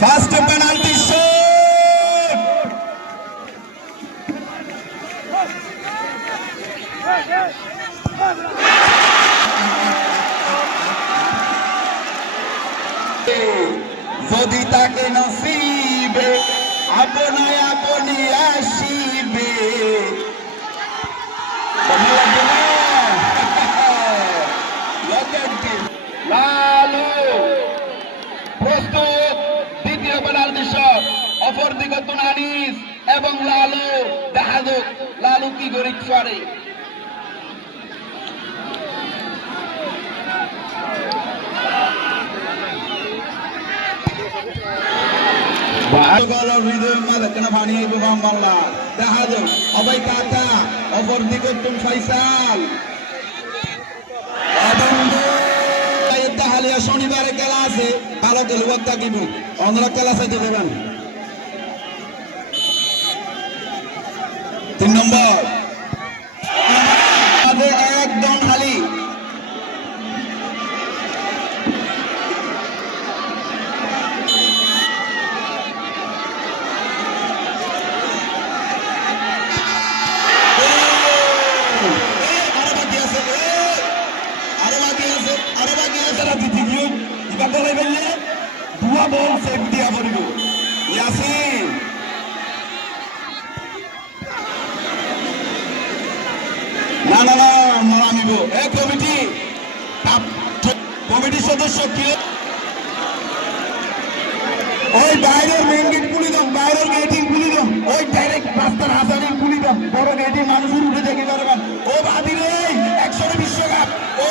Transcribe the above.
First penalty shot, যদি তাকে নসিবে আপনায় আপনি আসিবে। লালু প্রস্তুত, দ্বিতীয় পেনাল্টি শট, অপরদিকে তুনানিস এবং লালু, দেখা যাক লালু কি গরিব পারে। শনিবারে খেলা আছে, ভালো খেলব থাকিব, অন্যরা খেলা চাইতে দেবেন। 3 নম্বর একদম খালি, কমিটির সদস্য কি ওই বাইরের মেইন গেট খুলি দাম, বাইরের গেটিং খুলি দাম, ওই ডাইরেক্ট রাস্তার হাজারিং খুলি দাম, বড় গেটিং মানুষের উঠে দেখে পারবেন। ও বাদিরে 100 বিশ্বকাপ, ও